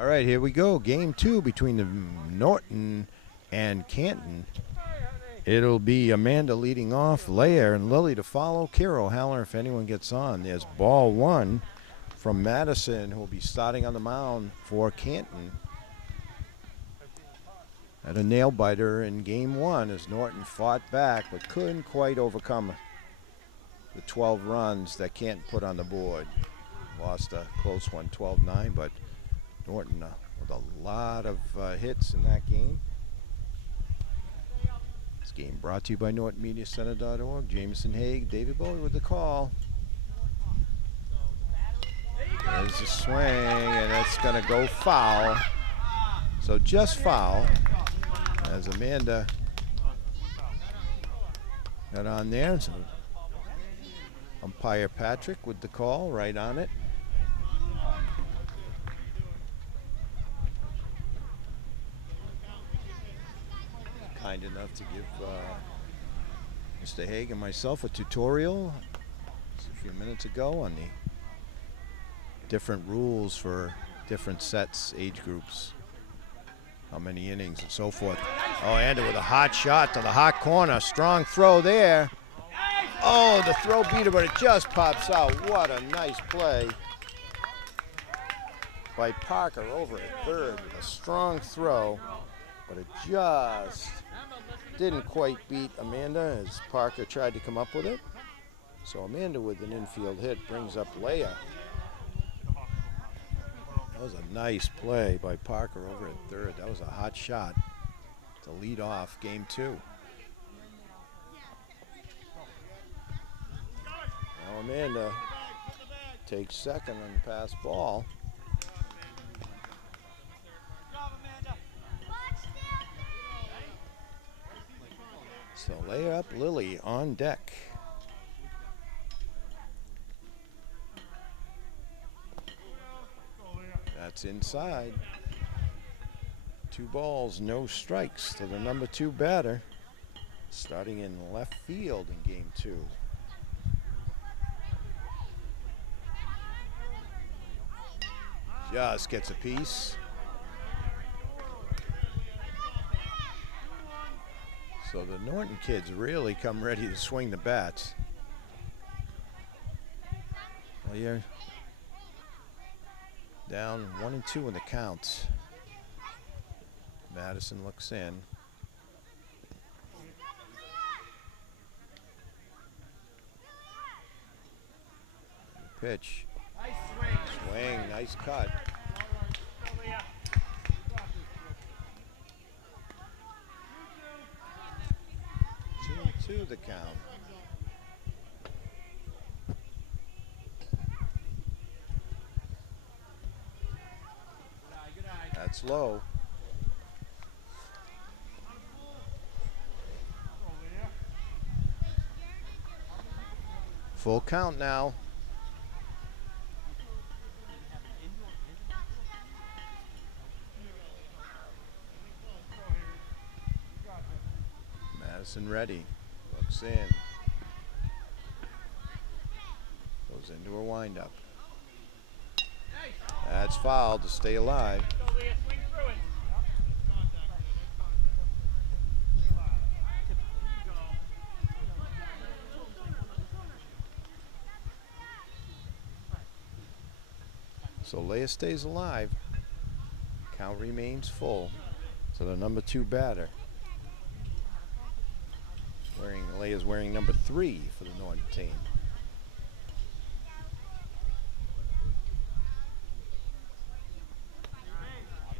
All right, here we go. Game 2 between the Norton and Canton. It'll be Amanda leading off, Leia and Lily to follow. Kira O'Halloran if anyone gets on. There's ball 1 from Madison, who will be starting on the mound for Canton. Had a nail biter in game 1 as Norton fought back but couldn't quite overcome the 12 runs that Canton put on the board. Lost a close one, 12-9, but Norton with a lot of hits in that game. This game brought to you by NortonMediaCenter.org. Jameson Haig, David Bowie with the call. There's the swing, and that's going to go foul. So just foul as Amanda got on there. So umpire Patrick with the call right on it. Kind enough to give Mr. Haig and myself a tutorial a few minutes ago on the different rules for different sets, age groups, how many innings and so forth. Oh, Andrew with a hot shot to the hot corner. Strong throw there. Oh, the throw beat her, but it just pops out. What a nice play by Parker over at third with a strong throw, but it just didn't quite beat Amanda as Parker tried to come up with it. So Amanda with an infield hit brings up Leia. That was a nice play by Parker over at third. That was a hot shot to lead off game 2. Now Amanda takes second on the pass ball. So lay up Lily on deck. That's inside. 2 balls, no strikes to the number 2 batter, starting in left field in game 2. Just gets a piece. So the Norton kids really come ready to swing the bats. Well, you're down 1-2 in the count. Madison looks in. Pitch. Swing, nice cut. 2-2 the count. That's low. Full count now. Madison ready. Looks in. Goes into a windup. That's foul to stay alive. So Leia stays alive. Count remains full. So the number 2 batter. Leia's wearing number 3 for the Norton team.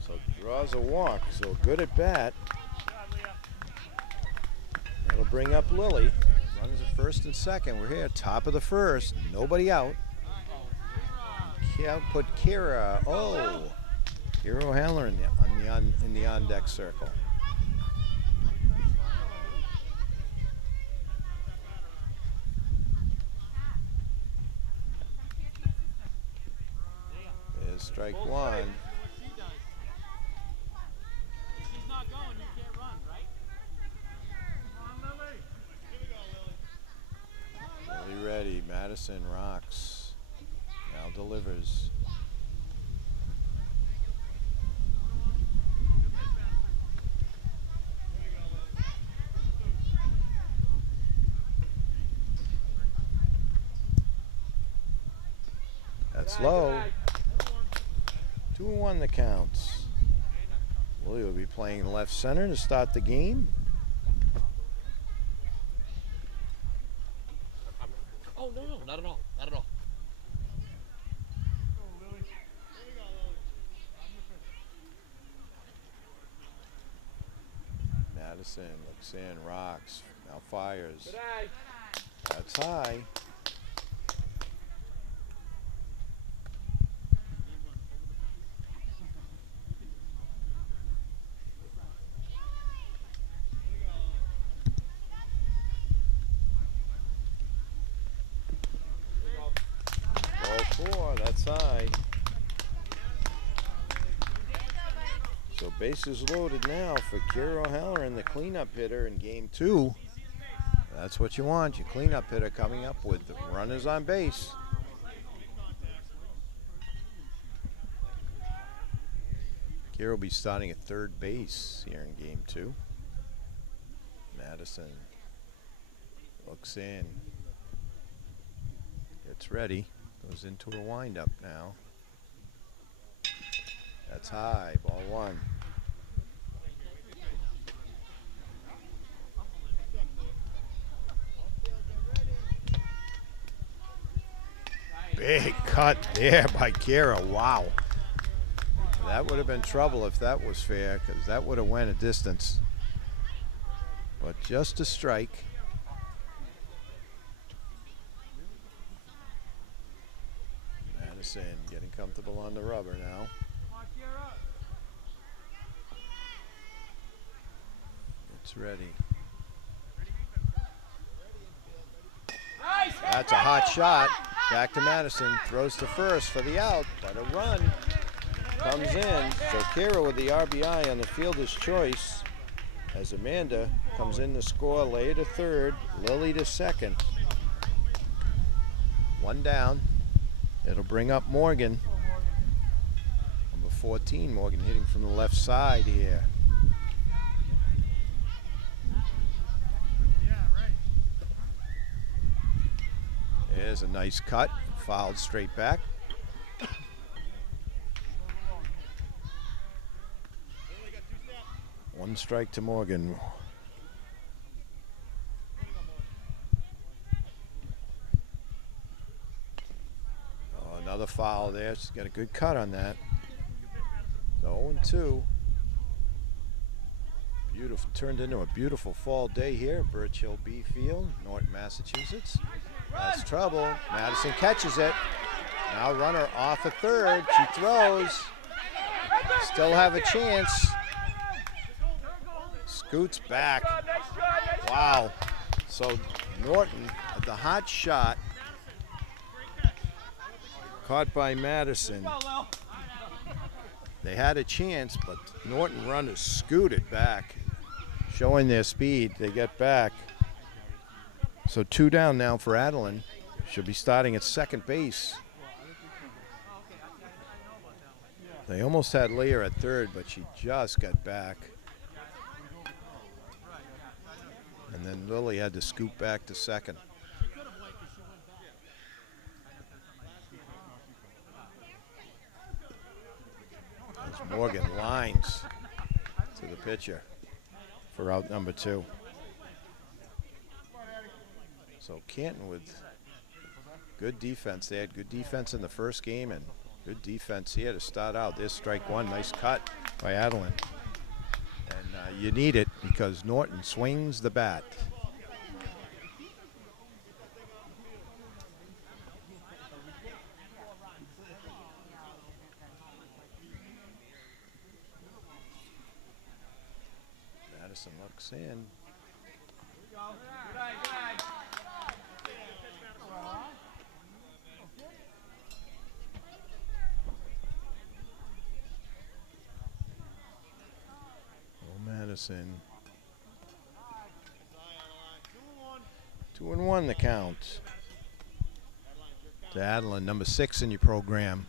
So draws a walk, so good at bat. That'll bring up Lily. Runs at first and second. We're here, top of the first. Nobody out. Can't put Kira. Oh, Kira O'Halloran in the on-deck circle. There's strike 1. Lily ready. Madison rocks. Now delivers. It's low. 2-1 the counts. Willie will be playing left center to start the game. Oh, no, not at all. Not at all. Madison looks in, rocks, now fires. That's high. Ball 4, that's high. So bases loaded now for Kira O'Halloran, the cleanup hitter in game 2. That's what you want, your cleanup hitter coming up with the runners on base. Kira will be starting at third base here in game 2. Madison looks in, gets ready, goes into a windup now. That's high, ball 1. Big cut there by Kira, wow. That would have been trouble if that was fair, because that would have went a distance. But just a strike. Madison getting comfortable on the rubber now. It's ready. That's a hot shot. Back to Madison. Throws to first for the out. But a run comes in. So Kira with the RBI on the fielder's choice. As Amanda comes in to score. Leia to third. Lily to second. 1 down. It'll bring up Morgan. Number 14. Morgan hitting from the left side here. There's a nice cut, fouled straight back. One strike to Morgan. Oh, another foul there. She's got a good cut on that. 0-2. Beautiful, turned into a beautiful fall day here at Birch Hill B Field, Norton, Massachusetts. That's trouble. Madison catches it. Now runner off at third. She throws. Still have a chance. Scoots back. Wow. So Norton at the hot shot. Caught by Madison. They had a chance, but Norton runners scooted back. Showing their speed. They get back. So 2 down now for Adeline. She'll be starting at second base. They almost had Leah at third, but she just got back. And then Lily had to scoop back to second. As Morgan lines to the pitcher for out number 2. So Canton with good defense. They had good defense in the first game and good defense here to start out. There's strike 1. Nice cut by Adeline. And you need it because Norton swings the bat. Madison looks in. Madison. 2-1 the count. To Adeline, number 6 in your program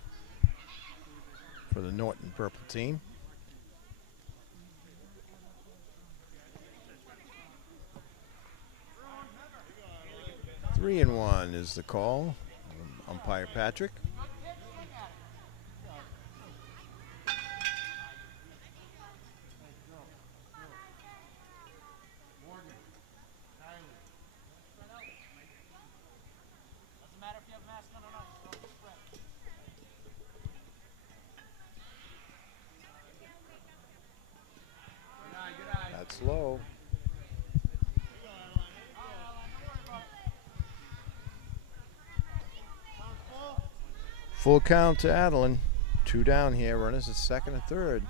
for the Norton Purple team. Three and 1 is the call. Umpire Patrick. Full count to Adeline. 2 down here. Runners at second and third.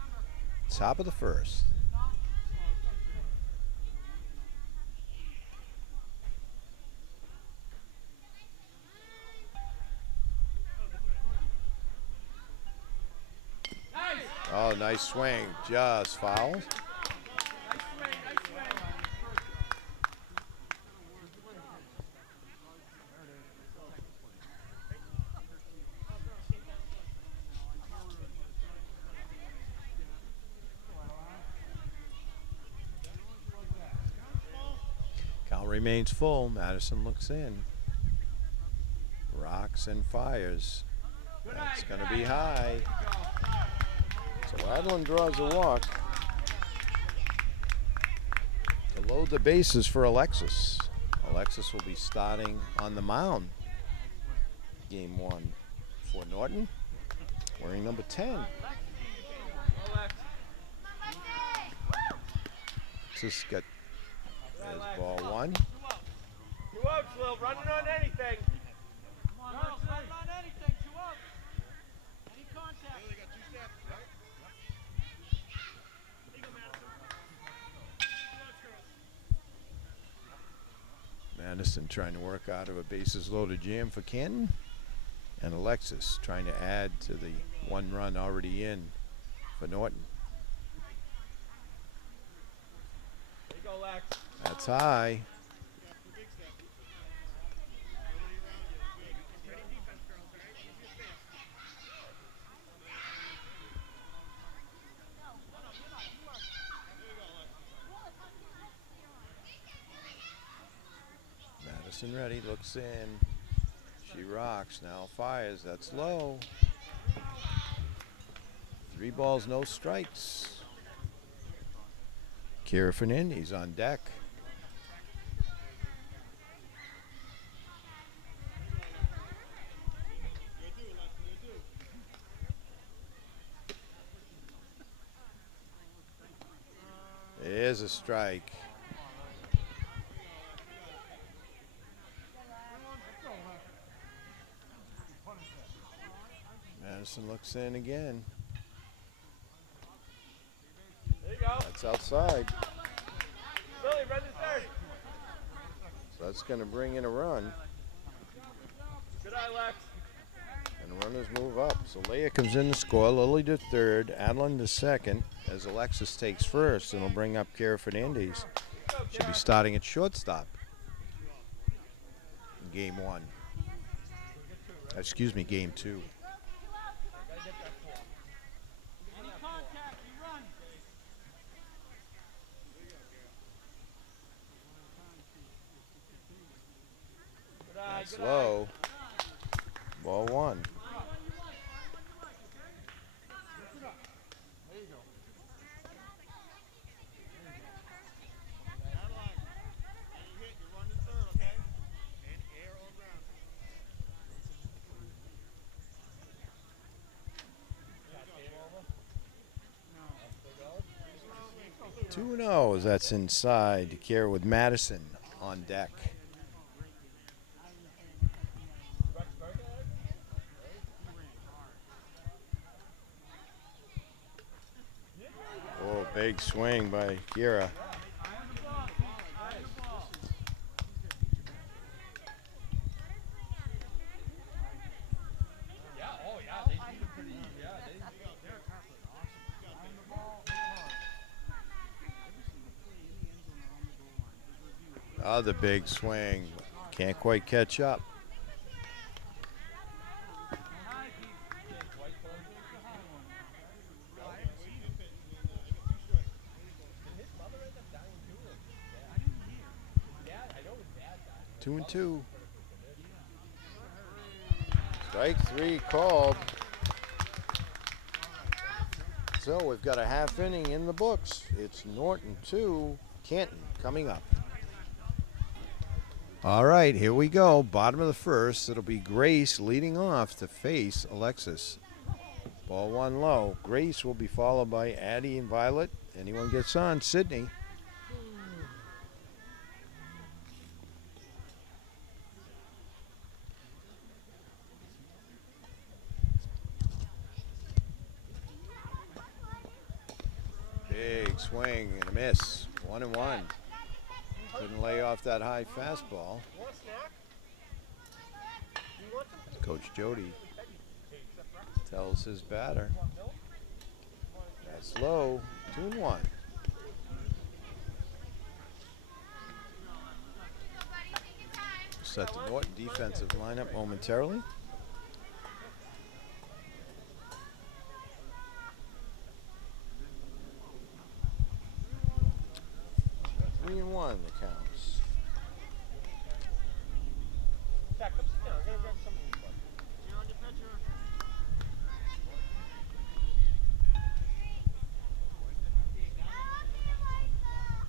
Top of the first. Oh, nice swing. Just fouled. Count remains full. Madison looks in. Rocks and fires. That's going to be high. So Adeline draws a walk to load the bases for Alexis. Alexis will be starting on the mound. Game 1 for Norton, wearing number 10. Alexis got his ball 1. 2 outs, Lil. Running on anything. Come on, Lil. Running on anything. 2 outs. Any contact. They got 2 steps, right? There you go, Madison. Madison trying to work out of a bases loaded jam for Canton. And Alexis trying to add to the 1 run already in for Norton. There you go, Lex. That's high. Madison ready, looks in. She rocks, now fires, that's low. 3 balls, no strikes. Kira Fernandez on deck. There's a strike. Madison looks in again. There you go. That's outside. Billy, run to third. So that's going to bring in a run. Good eye, Lex. And the runners move up. So Leia comes in to score. Lily to third. Adeline to second. As Alexis takes first, and will bring up Kara Fernandez. She'll be starting at shortstop. In game 1. Excuse me, game 2. Any contact, you run. Good eye, That's good low. Ball 1. eye. 2-0 as that's inside. To Kara with Madison on deck. Oh, big swing by Kira. Other big swing. Can't quite catch up. Two and 2. Strike 3 called. So we've got a half inning in the books. It's Norton 2, Canton coming up. All right, here we go. Bottom of the first. It'll be Grace leading off to face Alexis. Ball 1 low. Grace will be followed by Addie and Violet. Anyone gets on, Sydney. Big swing and a miss. 1-1. Couldn't lay off that high fastball. Coach Jody tells his batter, that's low, 2-1. Set the Norton defensive lineup momentarily. Three and one the counts. Jack, come sit down. I'm gonna grab some of these bugs. You're on your pitcher.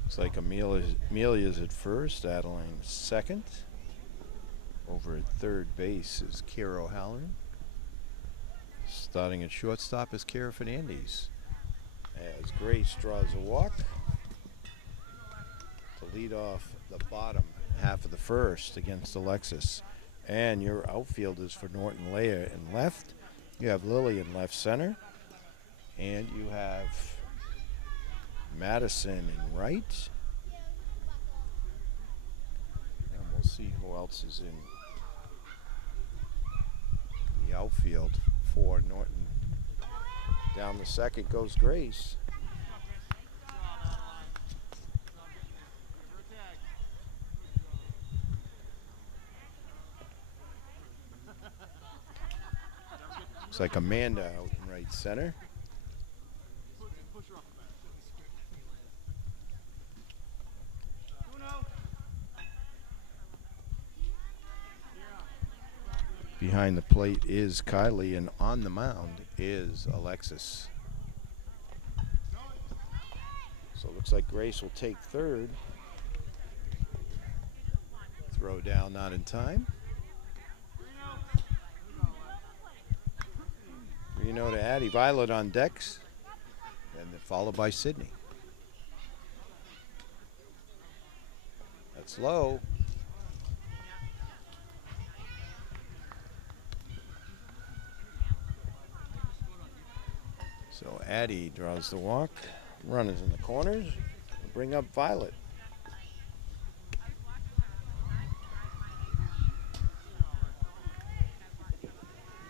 Looks like Amelia's at first, Adeline's second. Over at third base is Kira O'Halloran. Starting at shortstop is Kara Fernandez. As Grace draws a walk to lead off the bottom half of the first against Alexis. And your outfielders for Norton Leia in left. You have Lily in left center. And you have Madison in right. And we'll see who else is in the outfield for Norton. Down the second goes Grace. Looks like Amanda out in right center. Behind the plate is Kylie, and on the mound is Alexis. So it looks like Grace will take third. Throw down, not in time. Reno to Addie. Violet on decks, and then followed by Sydney. That's low. So Addie draws the walk. Runners in the corners. Bring up Violet.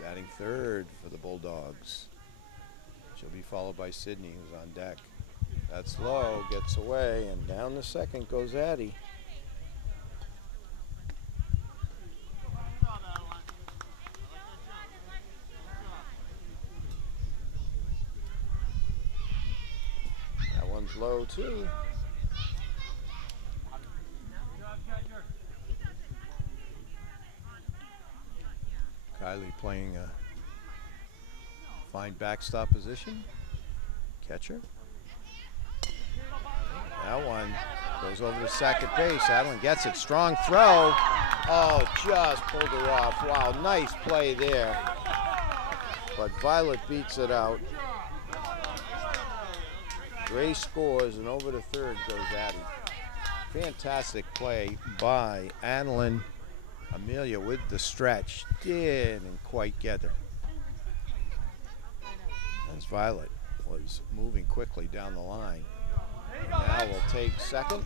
Batting third for the Bulldogs. She'll be followed by Sydney, who's on deck. That's low, gets away, and down the second goes Addie. That one's low too. Kylie playing a fine backstop position. Catcher. That one goes over to second base. Adeline gets it. Strong throw. Oh, just pulled her off. Wow, nice play there. But Violet beats it out. Grace scores, and over to third goes Addie. Fantastic play by Adeline. Amelia with the stretch. Didn't quite get her. As Violet was moving quickly down the line. Now we'll take second.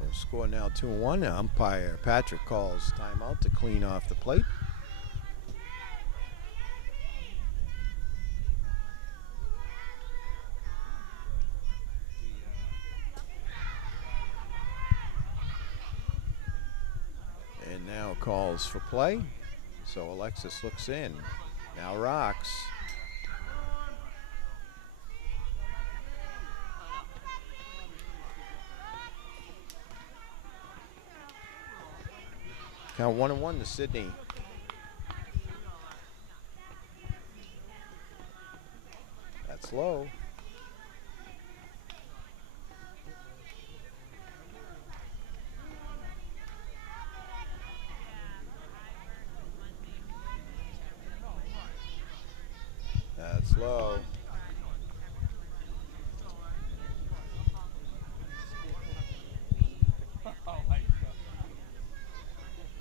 We'll score now 2-1. Umpire Patrick calls timeout to clean off the plate. And now calls for play. So Alexis looks in. Now rocks. Count 1-1 to Sydney. That's low. That's low.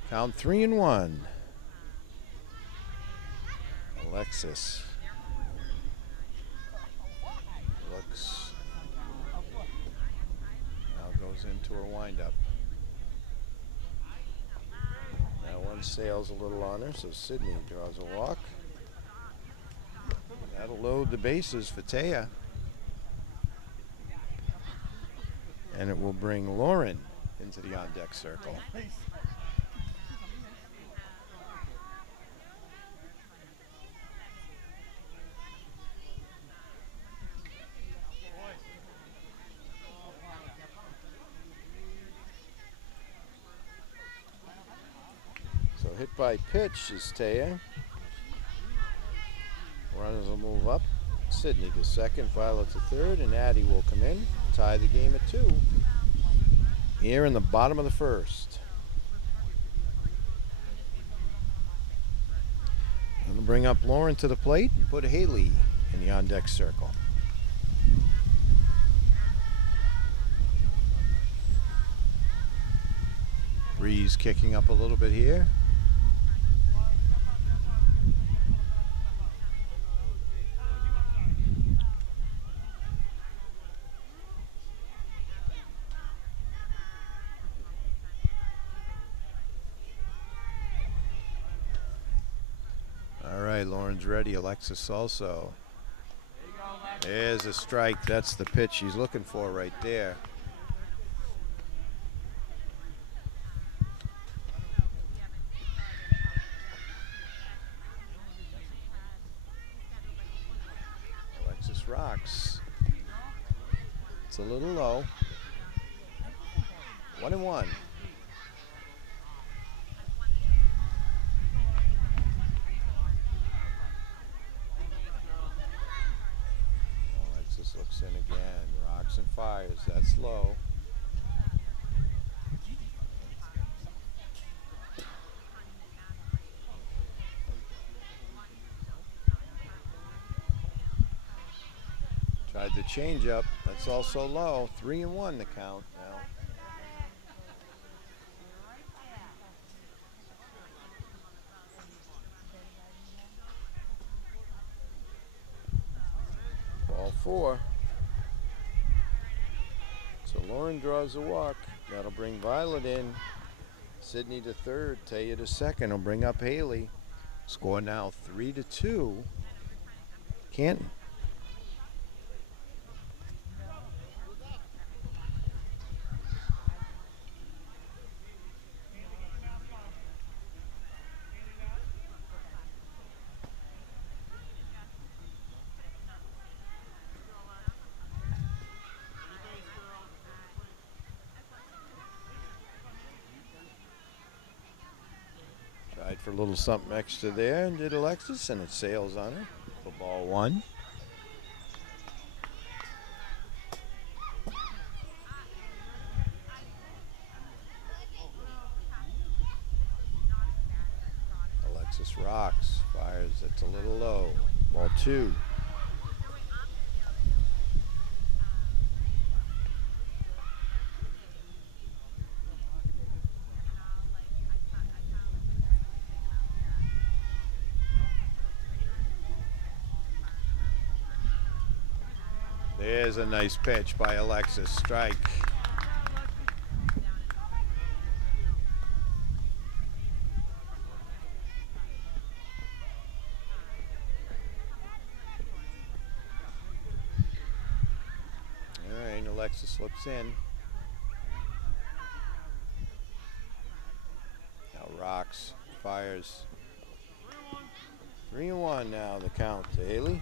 Count 3-1. Alexis. Looks. Now goes into her windup. That one sails a little on her, so Sydney draws a walk. That'll load the bases for Taya. And it will bring Lauren into the on-deck circle. So hit by pitch is Taya. Runners will move up. Sydney to second, Violet to third, and Addie will come in. Tie the game at 2. Here in the bottom of the first. I'm going to bring up Lauren to the plate and put Haley in the on-deck circle. Breeze kicking up a little bit here. All right, Lauren's ready. Alexis also. There's a strike. That's the pitch she's looking for right there. Alexis rocks. It's a little low. 1-1. Alexis looks in again. Rocks and fires. That's low. Tried the changeup. That's also low. 3-1 the count now. Ball 4. So Lauren draws a walk. That'll bring Violet in. Sydney to third. Taya to second. Will bring up Haley. Score now 3-2. Canton. Tried for a little something extra there and did Alexis, and it sails on her for ball 1. Alexis rocks, fires, it's a little low. Ball 2. There's a nice pitch by Alexis. Strike. All right, Alexis slips in. Now rocks, fires. 3-1 now the count to Haley.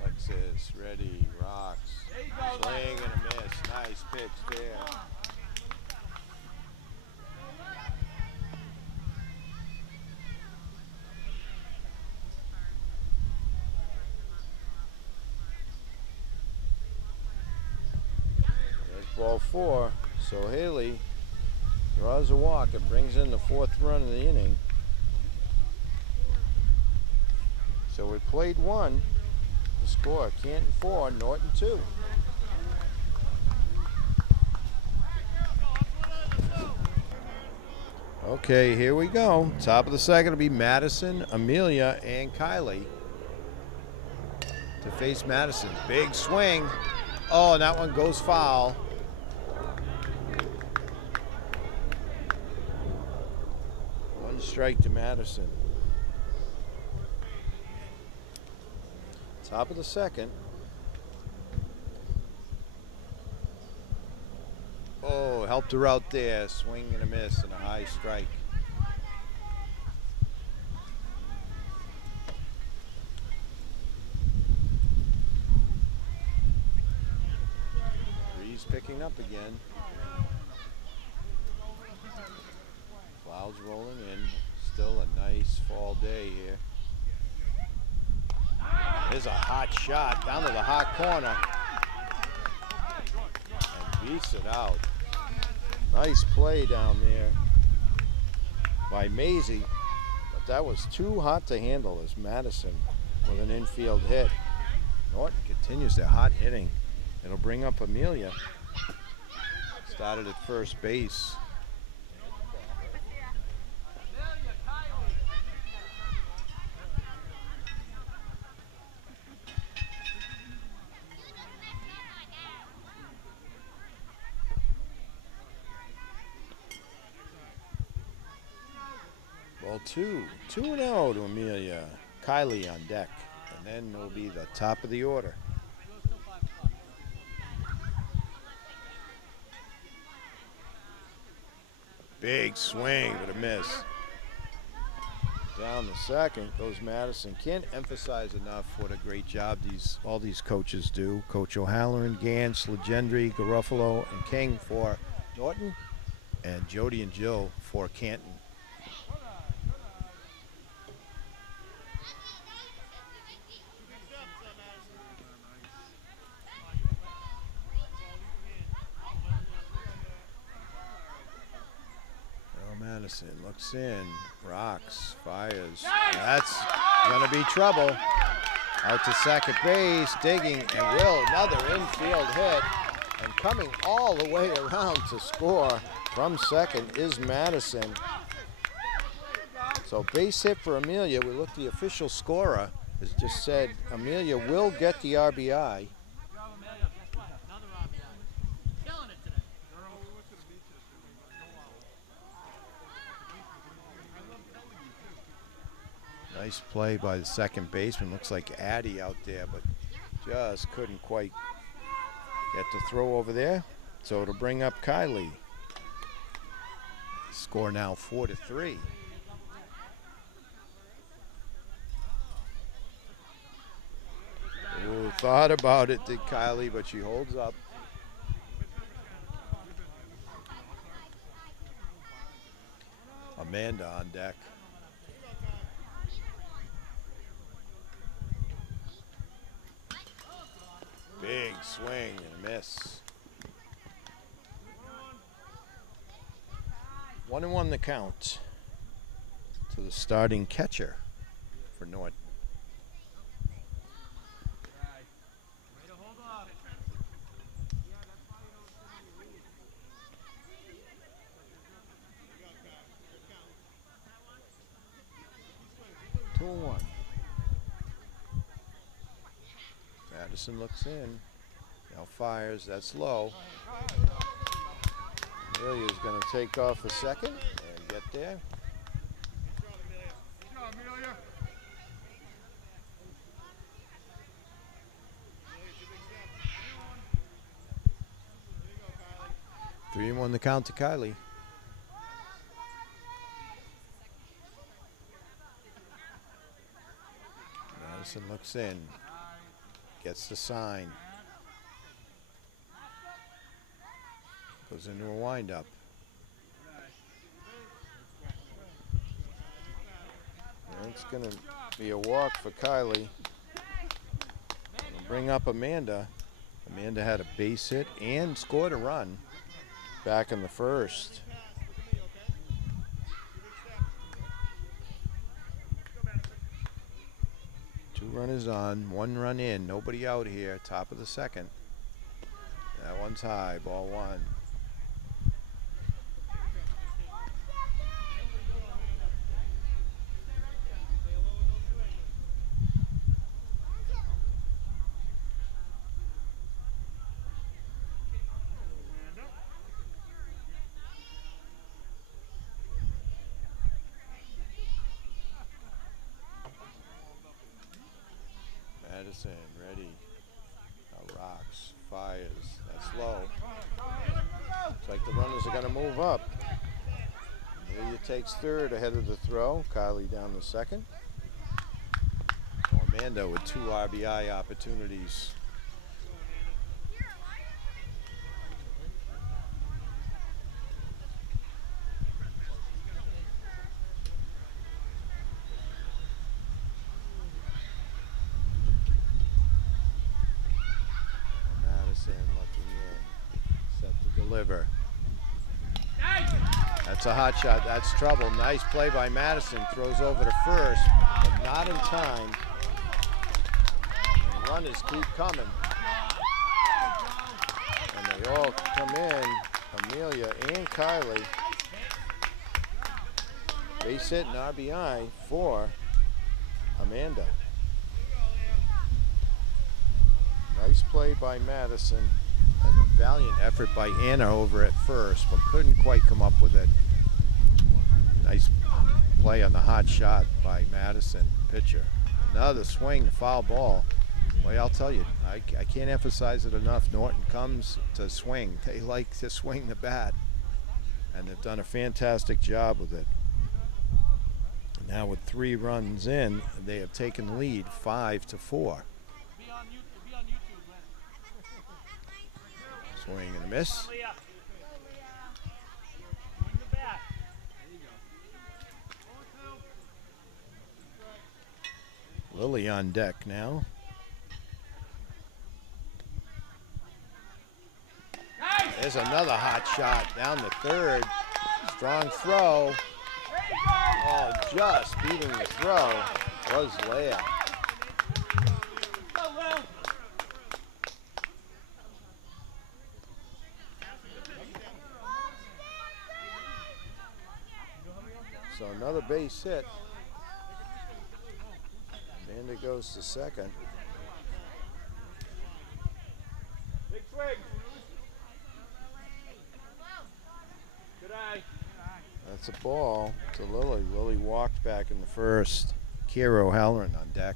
Alexis, ready, rocks, swing and a miss. Nice pitch there. There's ball 4. So Haley draws a walk and brings in the 4th run of the inning. So we played 1. The score, Canton 4, Norton 2. Okay, here we go. Top of the second will be Madison, Amelia, and Kylie to face Madison. Big swing. Oh, and that one goes foul. One strike to Madison. Top of the second. Oh, helped her out there. Swing and a miss and a high strike. Breeze picking up again. Clouds rolling in. Still a nice fall day here. There's a hot shot down to the hot corner. And beats it out. Nice play down there by Maisie. But that was too hot to handle as Madison with an infield hit. Norton continues their hot hitting. It'll bring up Amelia. Started at first base. Well, 2-0 to Amelia. Kylie on deck. And then it'll be the top of the order. Big swing, but a miss. Down the second goes Madison. Can't emphasize enough what a great job all these coaches do. Coach O'Halloran, Gantz, Legendry, Garofalo, and King for Norton, and Jody and Jill for Canton. Madison looks in, rocks, fires. That's gonna be trouble. Out to second base, digging, and another infield hit. And coming all the way around to score from second is Madison. So base hit for Amelia. We look, the official scorer has just said Amelia will get the RBI. Nice play by the second baseman. Looks like Addie out there, but just couldn't quite get the throw over there. So it'll bring up Kylie. Score now 4-3. Ooh, thought about it, did Kylie, but she holds up. Amanda on deck. Big swing and a miss. 1-1 the count to the starting catcher for Norton. Madison looks in. Now fires. That's low. Amelia's going to take off a second and get there. Good job, Amelia. 3-1 the count to Kylie. Madison looks in. Gets the sign. Goes into a windup. It's going to be a walk for Kylie. We'll bring up Amanda. Amanda had a base hit and scored a run back in the first. Two runners on, one run in, nobody out here, top of the second. That one's high, ball one. Madison, ready. Now rocks, fires. That's low. Looks like the runners are going to move up. Amelia takes third ahead of the throw. Kylie down the second. Amanda with 2 RBI opportunities. Deliver. That's a hot shot. That's trouble. Nice play by Madison. Throws over to first, but not in time. The runners keep coming. And they all come in. Amelia and Kylie. Base hit and RBI for Amanda. Nice play by Madison. And a valiant effort by Anna over at first, but couldn't quite come up with it. Nice play on the hot shot by Madison, pitcher. Another swing, foul ball. Well, I'll tell you, I can't emphasize it enough. Norton comes to swing. They like to swing the bat, and they've done a fantastic job with it. Now with 3 runs in, they have taken the lead 5-4. Swing and a miss. Lily on deck now. There's another hot shot down the third. Strong throw. Oh, just beating the throw was Leia. So another base hit. Amanda goes to second. Big swing. Good eye. That's a ball to Lily. Lily walked back in the first. Kira O'Halloran on deck.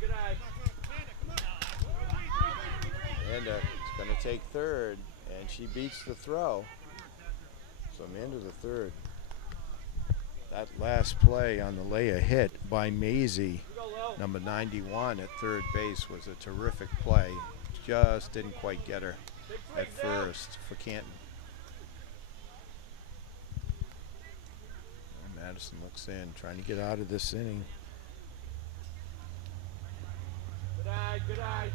Good eye. Amanda is going to take third, and she beats the throw. So Amanda the third. That last play on the Leia hit by Maisie, number 91 at third base, was a terrific play. Just didn't quite get her at first for Canton. And Madison looks in, trying to get out of this inning. Good eye.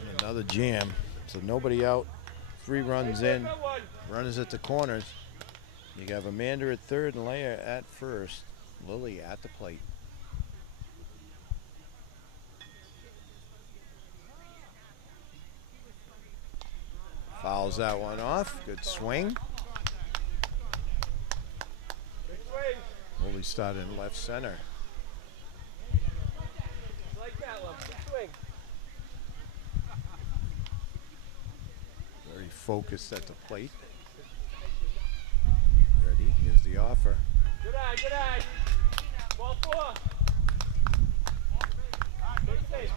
And another jam. So nobody out. 3 runs in. Runners at the corners. You have Amanda at third and Leia at first. Lily at the plate. Fouls that one off. Good swing. Lily started in left center. Very focused at the plate. Ready, here's the offer. Good eye. Ball 4.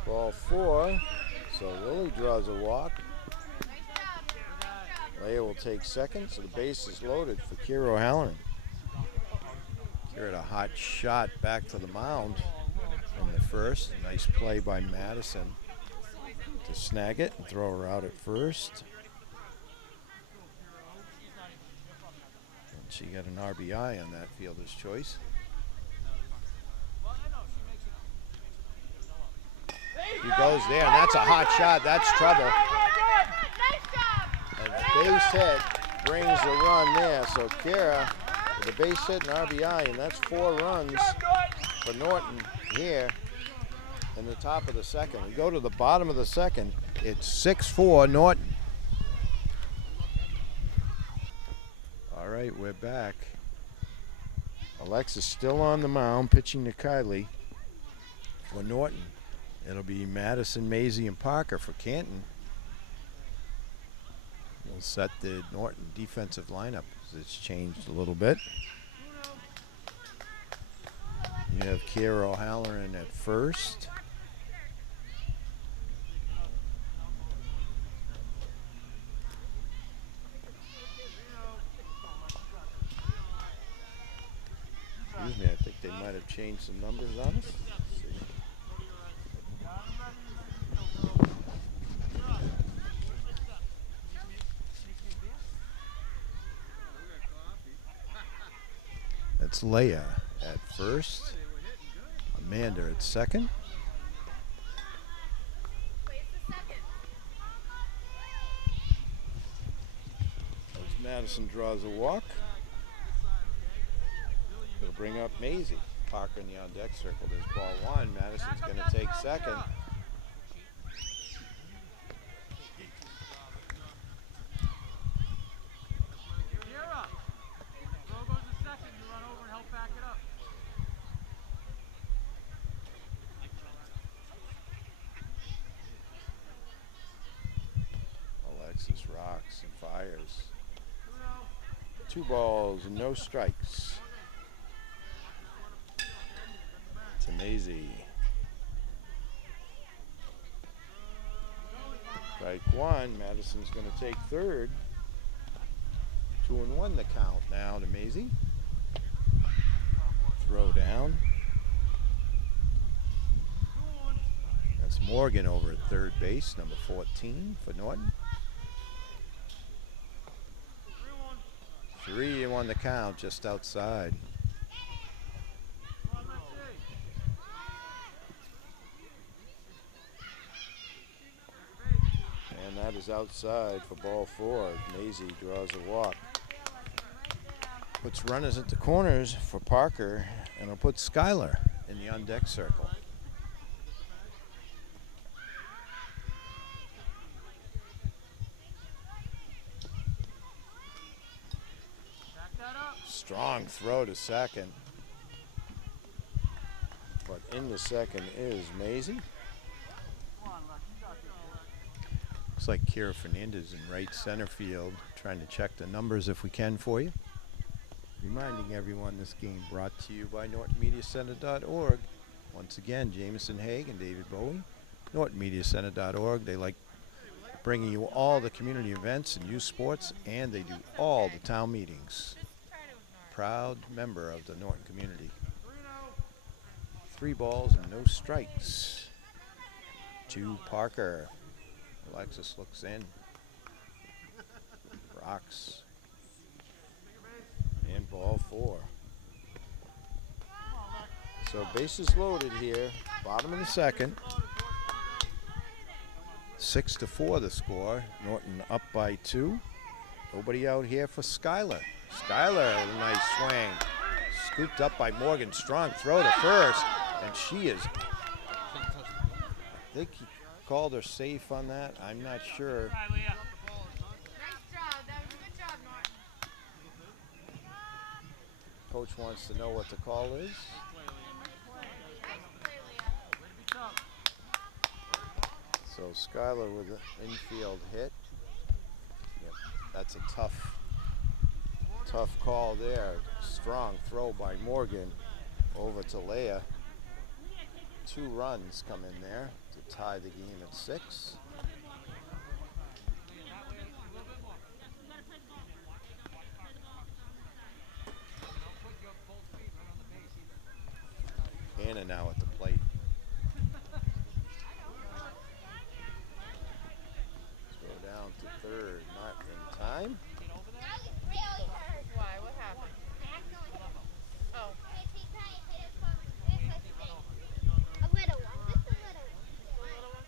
Ball 4. So Lily draws a walk. Leia will take second, so the base is loaded for Kira O'Halloran. Kira had a hot shot back to the mound in the first. Nice play by Madison to snag it and throw her out at first. And she got an RBI on that fielder's choice. There you He goes there, and that's a hot shot. That's trouble. And the base hit brings the run there. So Kara with a base hit and RBI, and that's 4 runs for Norton here in the top of the second. We go to the bottom of the second. It's 6-4 Norton. All right, we're back. Alexis still on the mound, pitching to Kylie for Norton. It'll be Madison, Maisie, and Parker for Canton. We'll set the Norton defensive lineup. It's changed a little bit. You have Kara O'Halloran at first. Excuse me, I think they might have changed some numbers on us. Let's see. That's Leia at first. Amanda at second. As Madison draws a walk. It'll bring up Maisie. Parker in the on deck circle. There's ball 1. Madison's going to take second. Alexis rocks and fires. 2 balls and no strikes. To Maisie. Strike 1. Madison's going to take third. 2-1 the count now to Maisie. Throw down. That's Morgan over at third base, number 14 for Norton. 3-1 the count, just outside. And that is outside for ball 4. Maisie draws a walk. Puts runners at the corners for Parker, and it'll put Skylar in the on deck circle. Strong throw to second. But in the second is Maisie. Looks like Kira Fernandez in right center field, trying to check the numbers if we can for you. Reminding everyone this game brought to you by NortonMediaCenter.org. Once again, Jameson Haig and David Bowie. NortonMediaCenter.org. They like bringing you all the community events and youth sports, and they do all the town meetings. Proud member of the Norton community. 3 balls and no strikes. To Parker. Alexis looks in. Rocks. And ball 4. So bases loaded here. Bottom of the second. 6-4 the score. Norton up by 2. Nobody out here for Skylar. Skylar with a nice swing. Scooped up by Morgan. Strong throw to first. And she is, I think he called her safe on that. I'm not sure. Nice job. That was a good job, Norton. Coach wants to know what the call is. So Skylar with an infield hit. Yep, that's a tough call there. Strong throw by Morgan over to Leia. 2 runs come in there to tie the game at 6. Hannah now at the plate. Throw down to third, not in time. Why? What happened? Oh. A little one, just a little one.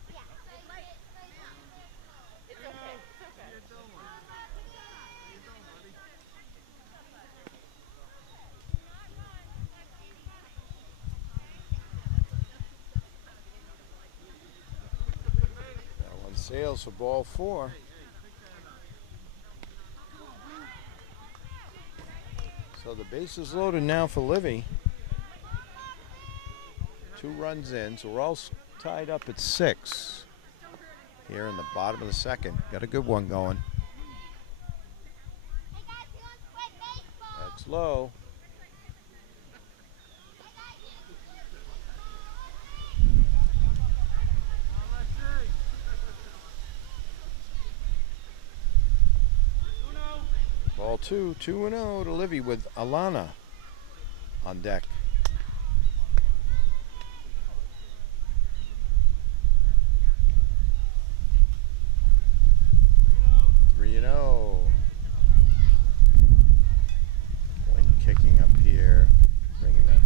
Sails for ball 4. So the base is loaded now for Livy. 2 runs in, so we're all tied up at 6 here in the bottom of the second. Got a good one going. That's low. Ball 2, 2-0 to Livy with Alana on deck. 3-0. Wind kicking up here, bringing a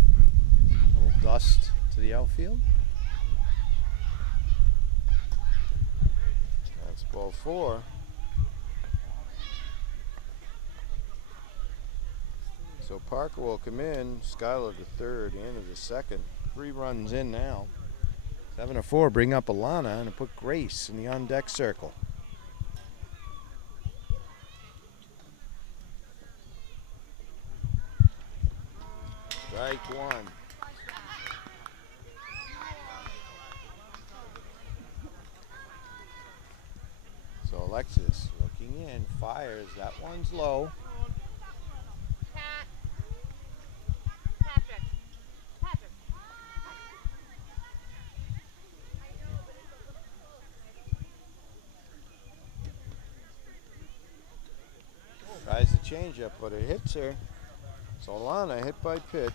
little dust to the outfield. That's ball 4. So Parker will come in, Skylar to third, Anna to second. 3 runs in now. 7-4, bring up Alana and put Grace in the on-deck circle. Strike 1. So Alexis looking in, fires. That one's low. Patrick. Tries the changeup, but it hits her. So Alana hit by pitch.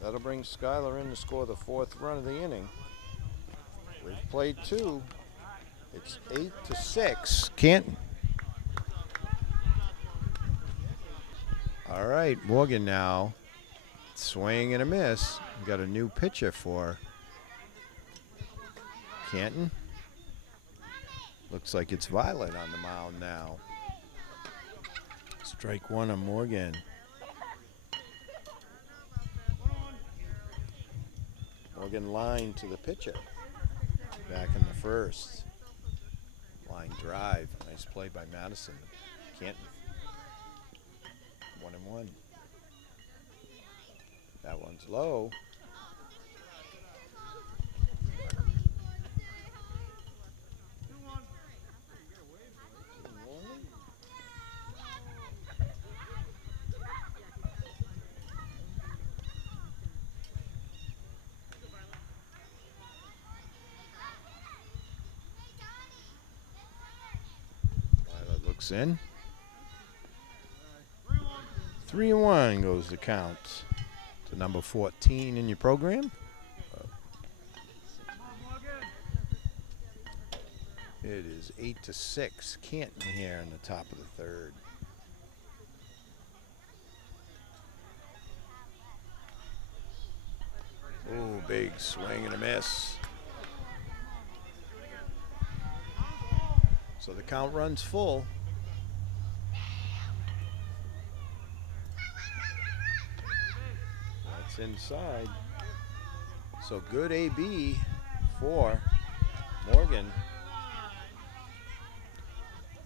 That'll bring Skylar in to score the 4th run of the inning. We've played 2. It's 8-6. Canton. All right, Morgan now. Swing and a miss. We got a new pitcher for Canton. Looks like it's Violet on the mound now. Strike 1 on Morgan. Morgan line to the pitcher. Back in the first. Line drive. Nice play by Madison. Canton. 1-1. That one's low. Violet looks in. 3-1 goes the count to number 14 in your program. It is 8-6. Canton here in the top of the 3rd. Ooh, big swing and a miss. So the count runs full. That's inside. So good AB for Morgan.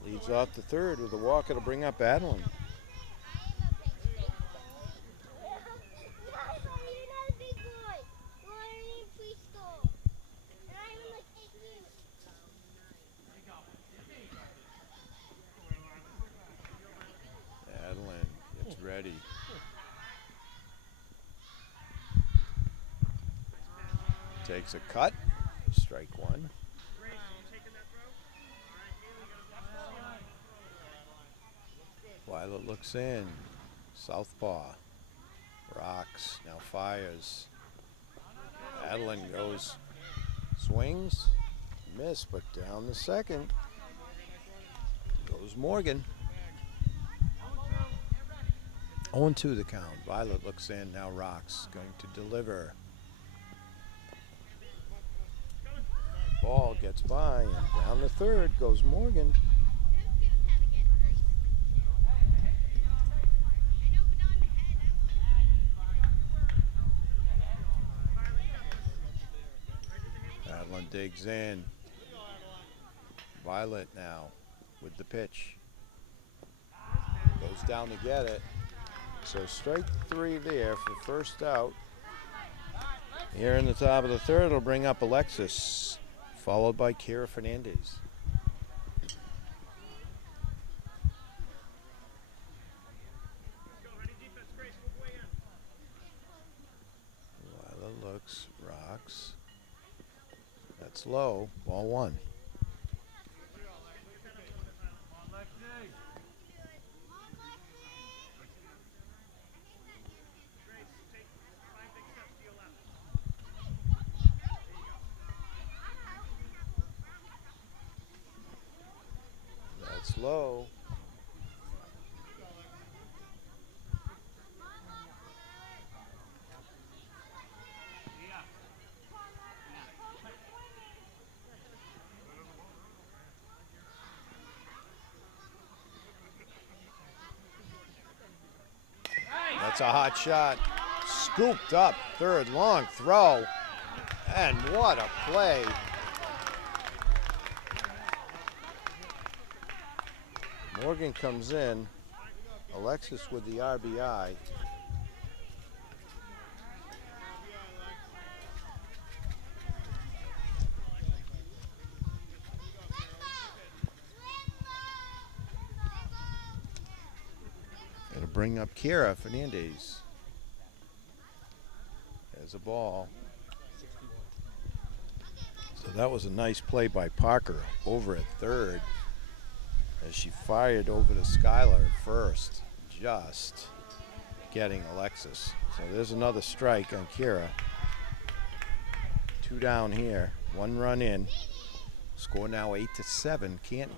Leads off the 3rd with a walk. It'll bring up Adeline. Adeline gets ready. Takes a cut. Strike 1. Violet looks in. Southpaw. Rocks. Now fires. Adeline goes. Swings. Miss, but down the second. Goes Morgan. 0-2 the count. Violet looks in. Now Rocks going to deliver. Ball gets by, and down the 3rd goes Morgan. Adeline digs in. Violet now with the pitch. Goes down to get it. So strike 3 there for first out. Here in the top of the third, it'll bring up Alexis, followed by Kira Fernandez. Lila looks, rocks. That's low, ball 1. That's low. That's a hot shot. Scooped up, third, long throw. And what a play. Morgan comes in. Alexis with the RBI. It'll bring up Kira Fernandez. There's a ball. So that was a nice play by Parker over at third as she fired over to Skylar at first, just getting Alexis. So there's another strike on Kira. 2 down here, 1 run in. Score now 8-7, Canton.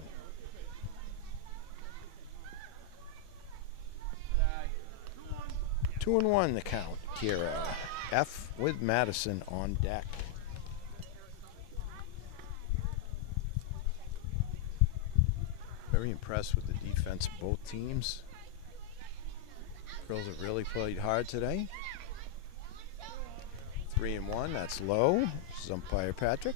2-1 the count, Kira. F with Madison on deck. Very impressed with the defense of both teams. Girls have really played hard today. 3-1, that's low. This is umpire Patrick.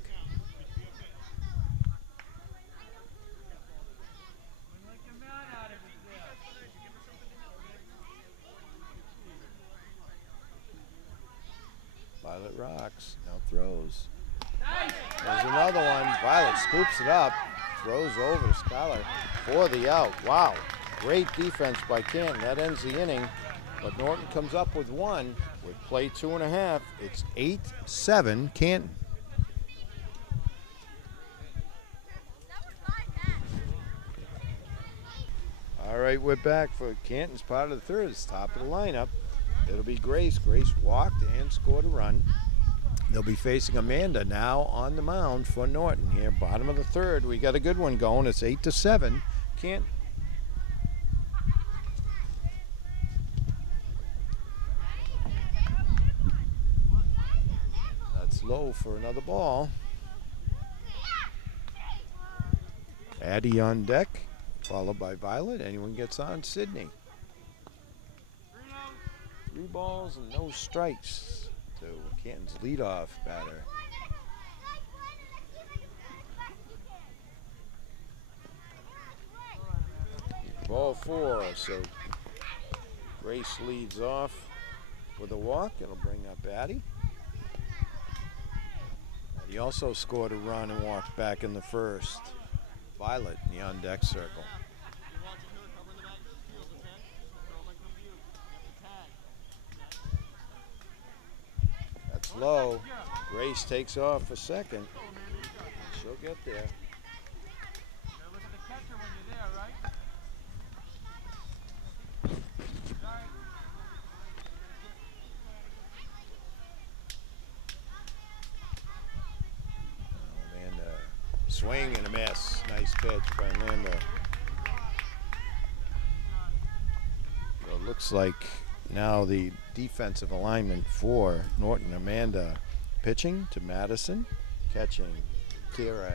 Violet rocks, now throws. There's another one. Violet scoops it up, throws over to Skylar for the out. Wow, great defense by Canton. That ends the inning, but Norton comes up with 1 with play 2.5. It's 8-7 Canton. All right, we're back for Canton's part of the third. It's top of the lineup. It'll be Grace. Grace walked and scored a run. They'll be facing Amanda now on the mound for Norton here. Bottom of the third. We got a good one going. It's 8-7. Canton. That's low for another ball. Addie on deck, followed by Violet. Anyone gets on, Sydney. 3 balls and no strikes to Canton's leadoff batter. Ball 4, so Grace leads off with a walk. It'll bring up Addie. He also scored a run and walked back in the first. Violet in the on-deck circle. That's low. Grace takes off for second. She'll get there. Look at the catcher when you're there, right? Amanda, swing and a miss. Nice pitch by Amanda. So it looks like now the defensive alignment for Norton. Amanda pitching to Madison, catching Kira.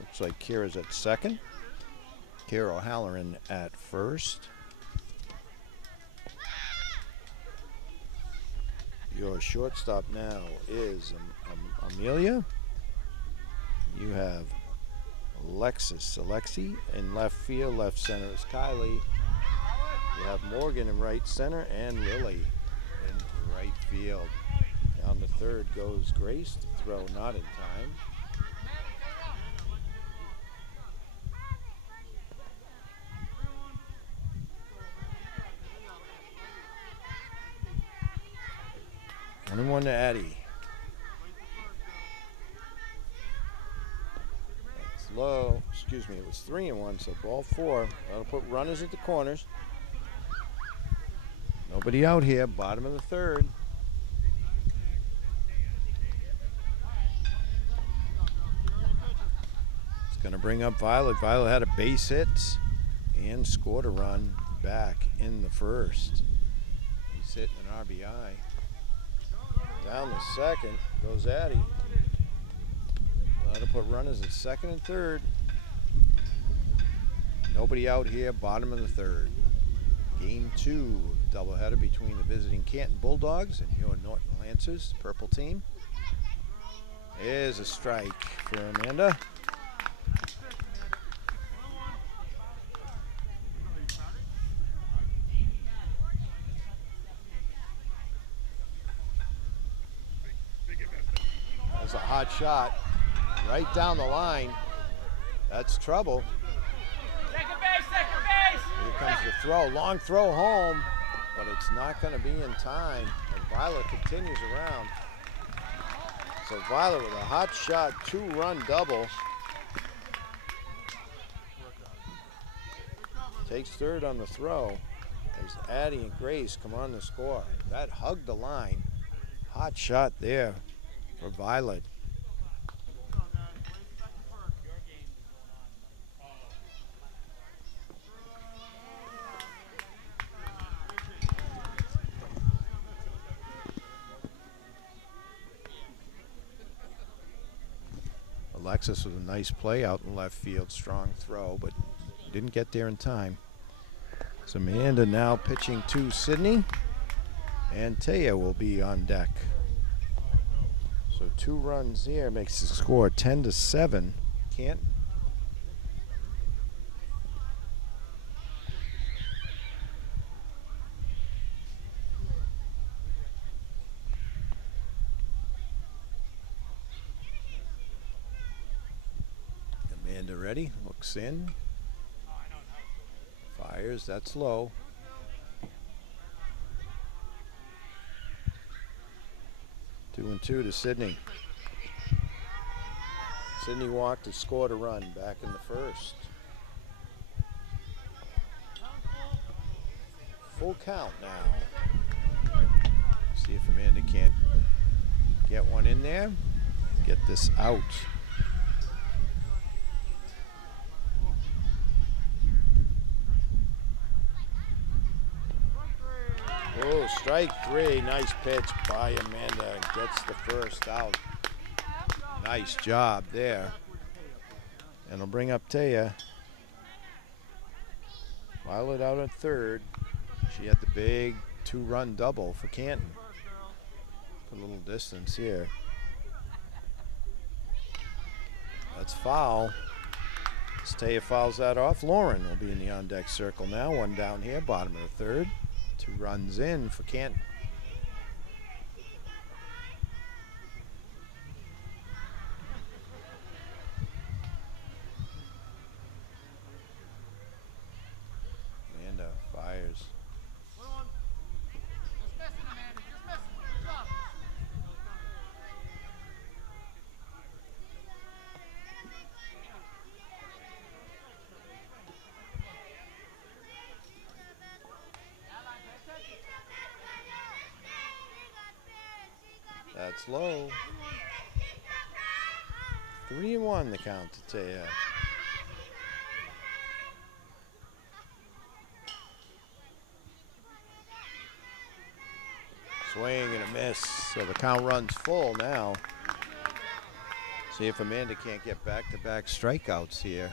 Looks like Kira's at second. Kira O'Halloran at first. Your shortstop now is Amelia. You have Alexi in left field. Left center is Kylie. You have Morgan in right center and Lily in right field. Down the third goes Grace. The throw not in time. And one to Addie. That's low. Excuse me, it was 3-1, so ball 4. That'll put runners at the corners. Nobody out here, bottom of the third. It's going to bring up Violet. Violet had a base hit and scored a run back in the first. He's hitting an RBI. Down the second goes Addie. That'll put runners at second and third. Nobody out here, bottom of the third. Game 2, doubleheader between the visiting Canton Bulldogs and your Norton Lancers, purple team. There's a strike for Amanda. That's a hot shot right down the line. That's trouble. Second base, second base. Here comes the throw. Long throw home, but it's not going to be in time. And Violet continues around. So Violet with a hot shot, 2-run double. Takes third on the throw as Addie and Grace come on to score. That hugged the line. Hot shot there for Violet. Alexis with a nice play out in left field. Strong throw, but didn't get there in time. So Amanda now pitching to Sydney. And Taya will be on deck. So 2 runs here makes the score 10-7. Can't. Amanda ready, looks in. Fires, that's low. Two and two to Sydney. Sydney walked and scored a run back in the first. Full count now. See if Amanda can't get one in there. Get this out. Oh, strike 3. Nice pitch by Amanda. Gets the first out. Nice job there. And it'll bring up Taya. Violet out at third. She had the big 2-run double for Canton. A little distance here. That's foul. As Taya fouls that off, Lauren will be in the on-deck circle now. One down here, bottom of the third. 2 runs in for Canton. Amanda fires. Just missing, Amanda. Just missing. Good job. That's low. 3-1 the count to Taya. Swing and a miss. So the count runs full now. See if Amanda can't get back-to-back strikeouts here.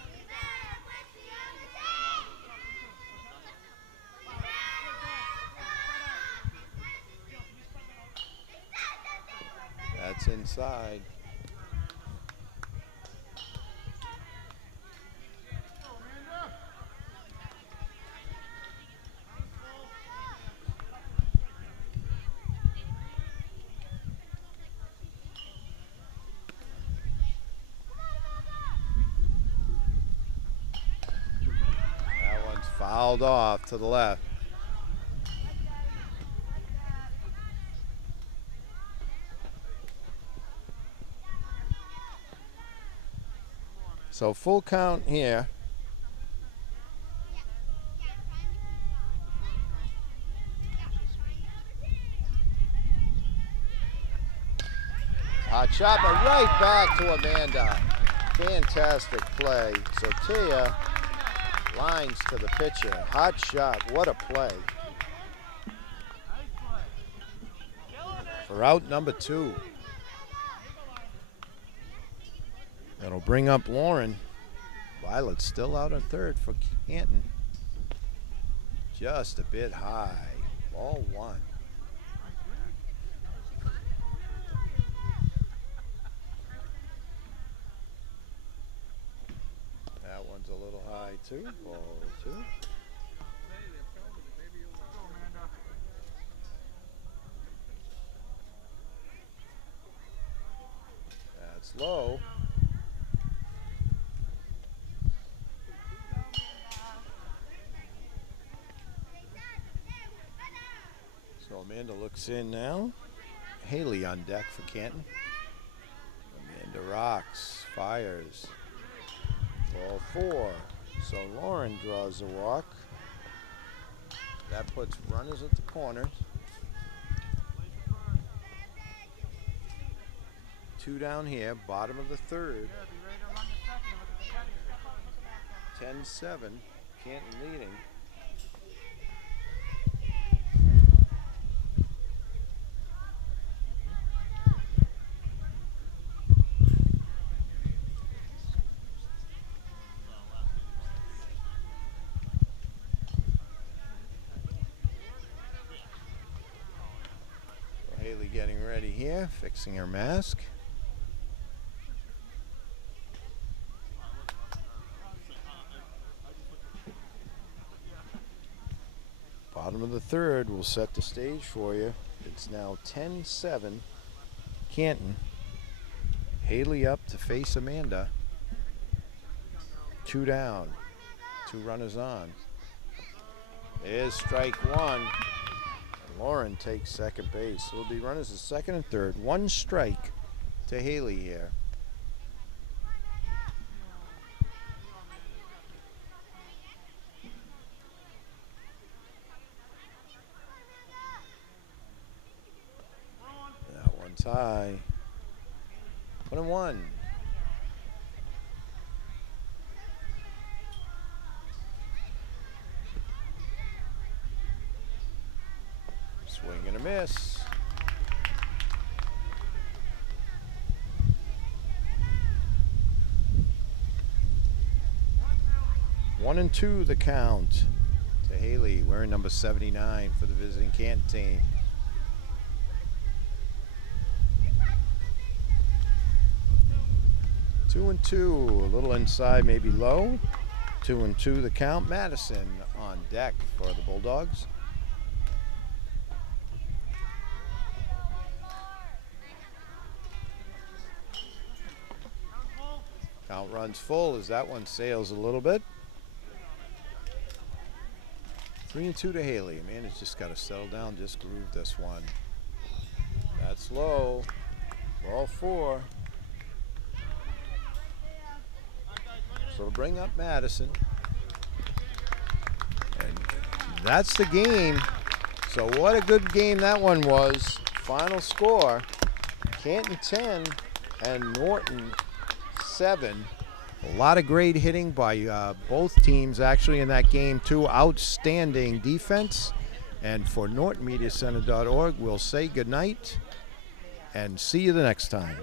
That's inside. Fouled off to the left. So full count here. Hot shot, but right back to Amanda. Fantastic play. So Tia lines to the pitcher. Hot shot, what a play. For out number 2. That'll bring up Lauren. Violet's still out on third for Canton. Just a bit high. Ball 1. That one's a little high too. Ball 2. That's low. So Amanda looks in now. Haley on deck for Canton. Amanda rocks, fires. Ball 4. So Lauren draws a walk. That puts runners at the corners. 2 down here, bottom of the 3rd. 10-7, Canton leading. Haley getting ready here, fixing her mask. Bottom of the 3rd will set the stage for you. It's now 10-7, Canton. Haley up to face Amanda. 2 down, 2 runners on. There's strike 1. Lauren takes second base. It'll be runners at second and third. 1 strike to Haley here. That one's high. 1-1. Swing and a miss. 1-2 the count to Haley, wearing number 79 for the visiting Canton team. Two and two, a little inside, maybe low. 2-2 the count. Madison on deck for the Bulldogs. Count runs full as that one sails a little bit. 3-2 to Haley. Amanda's just got to settle down, just groove this one. That's low. Ball 4. So to bring up Madison. And that's the game. So what a good game that one was. Final score, Canton 10 and Norton 7. A lot of great hitting by both teams actually in that game too. Outstanding defense. And for NortonMediaCenter.org, we'll say goodnight and see you the next time.